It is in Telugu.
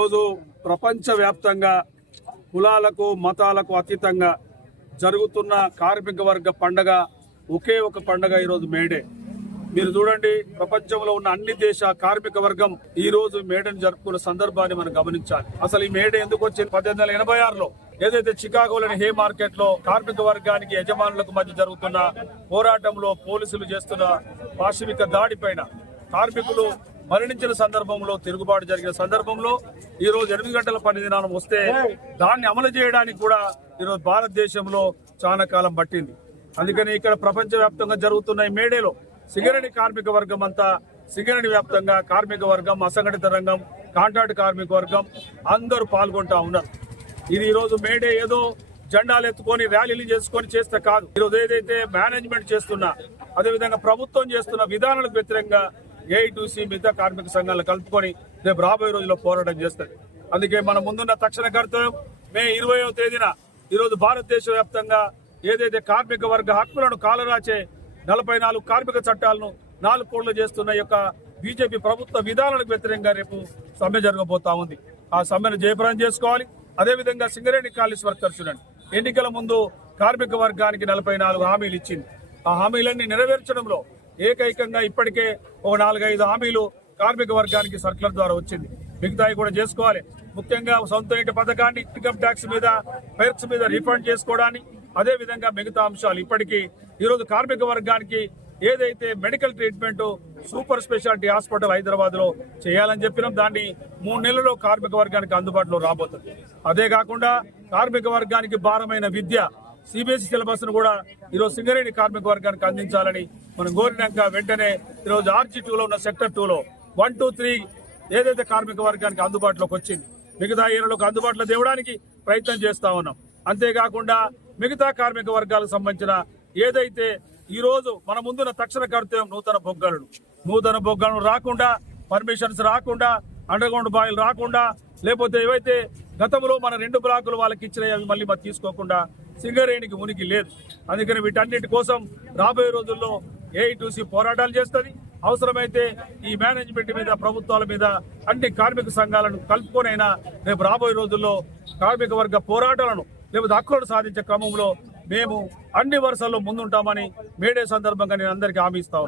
ఈరోజు ప్రపంచవ్యాప్తంగా కులాలకు మతాలకు అతీతంగా జరుగుతున్న కార్మిక వర్గ పండగ ఒకే ఒక పండగ ఈరోజు మేడే మీరు చూడండి ప్రపంచంలో ఉన్న అన్ని దేశ కార్మిక వర్గం ఈ రోజు మేడను జరుపుకున్న సందర్భాన్ని మనం గమనించాలి. అసలు ఈ మేడ ఎందుకు వచ్చింది? పద్దెనిమిది వందల ఎనభై ఆరులో ఏదైతే చికాగోలోని హే మార్కెట్లో కార్మిక వర్గానికి యజమానులకు మధ్య జరుగుతున్న పోరాటంలో పోలీసులు చేస్తున్న పాశ్విక దాడి పైన కార్మికులు మరణించిన సందర్భంలో తిరుగుబాటు జరిగిన సందర్భంలో ఈ రోజు ఎనిమిది గంటల పని దినానం వస్తే దాన్ని అమలు చేయడానికి కూడా ఈరోజు భారతదేశంలో చాలా కాలం పట్టింది. అందుకని ఇక్కడ ప్రపంచవ్యాప్తంగా జరుగుతున్న ఈ మేడేలో సింగరేణి కార్మిక వర్గం అంతా సింగరేణి వ్యాప్తంగా కార్మిక వర్గం అసంఘటిత రంగం కాంట్రాక్ట్ కార్మిక వర్గం అందరూ పాల్గొంటా ఉన్నారు. ఇది ఈరోజు మేడే ఏదో జెండాలు ఎత్తుకొని ర్యాలీలు చేసుకొని చేస్తే కాదు. ఈరోజు ఏదైతే మేనేజ్మెంట్ చేస్తున్నా అదేవిధంగా ప్రభుత్వం చేస్తున్న విధానాలకు వ్యతిరేకంగా ఏఐటీసీ మిగతా కార్మిక సంఘాలను కలుపుకొని రేపు రాబోయే రోజుల్లో పోరాటం చేస్తుంది అందుకే మన ముందున్న తక్షణ కర్తవ్యం మే ఇరవయో తేదీన ఈరోజు భారతదేశ వ్యాప్తంగా ఏదైతే కార్మిక వర్గ హక్కులను కాలరాచే నలభై నాలుగు కార్మిక చట్టాలను నాలుగు కోళ్ళు చేస్తున్న యొక్క బీజేపీ ప్రభుత్వ విధానాలకు వ్యతిరేకంగా రేపు సమ్మె జరగబోతా ఉంది. ఆ సమ్మెను జయప్రదం చేసుకోవాలి. అదేవిధంగా సింగరేణి కాలేజ్ వర్కర్ చూడండి. ఎన్నికల ముందు కార్మిక వర్గానికి నలభై నాలుగు హామీలు ఇచ్చింది. ఆ హామీలన్నీ నెరవేర్చడంలో ఏకైకంగా ఇప్పటికే ఒక నాలుగైదు హామీలు కార్మిక వర్గానికి సర్కులర్ ద్వారా వచ్చింది. మిగతాయి కూడా చేసుకోవాలి. ముఖ్యంగా సొంత ఇంటి పథకాన్ని ఇన్కమ్ ట్యాక్స్ మీద పెర్క్స్ మీద రిఫండ్ చేసుకోవడాన్ని అదే విధంగా మిగతా అంశాలు. ఇప్పటికీ ఈరోజు కార్మిక వర్గానికి ఏదైతే medical treatment super speciality hospital హైదరాబాద్లో చేయాలని చెప్పినాం దాన్ని మూడు నెలల్లో కార్మిక వర్గానికి అందుబాటులో రాబోతుంది. అదే కాకుండా కార్మిక వర్గానికి భారమైన విద్య సిబిఎస్ఈ సిలబస్ను కూడా ఈరోజు సింగరేణి కార్మిక వర్గానికి అందించాలని మనం కోరినాక వెంటనే ఈరోజు ఆర్జీ టూలో ఉన్న సెక్టర్ టూలో వన్ టూ త్రీ ఏదైతే కార్మిక వర్గానికి అందుబాటులోకి వచ్చింది మిగతా ఏరియాలకు అందుబాటులో తేవడానికి ప్రయత్నం చేస్తా ఉన్నాం. అంతేకాకుండా మిగతా కార్మిక వర్గాలకు సంబంధించిన ఏదైతే ఈ రోజు మన ముందున్న తక్షణ కర్తవ్యం నూతన బొగ్గలను నూతన బొగ్గలను రాకుండా పర్మిషన్స్ రాకుండా అండర్గ్రౌండ్ బాయిలు రాకుండా లేకపోతే ఏవైతే గతంలో మన రెండు బ్లాకులు వాళ్ళకి ఇచ్చినాయి అవి మళ్ళీ మరి తీసుకోకుండా సింగరేణికి ఉనికి లేదు. అందుకని వీటన్నిటి కోసం రాబోయే రోజుల్లో ఏఐటీసీ పోరాటాలు చేస్తుంది. అవసరమైతే ఈ మేనేజ్మెంట్ మీద ప్రభుత్వాల మీద అన్ని కార్మిక సంఘాలను కలుపుకొనైనా రేపు రాబోయే రోజుల్లో కార్మిక వర్గ పోరాటాలను లేకపోతే హక్కులను సాధించే క్రమంలో మేము అన్ని వరుసల్లో ముందుంటామని మేడే సందర్భంగా నేను అందరికీ హామీ ఇస్తా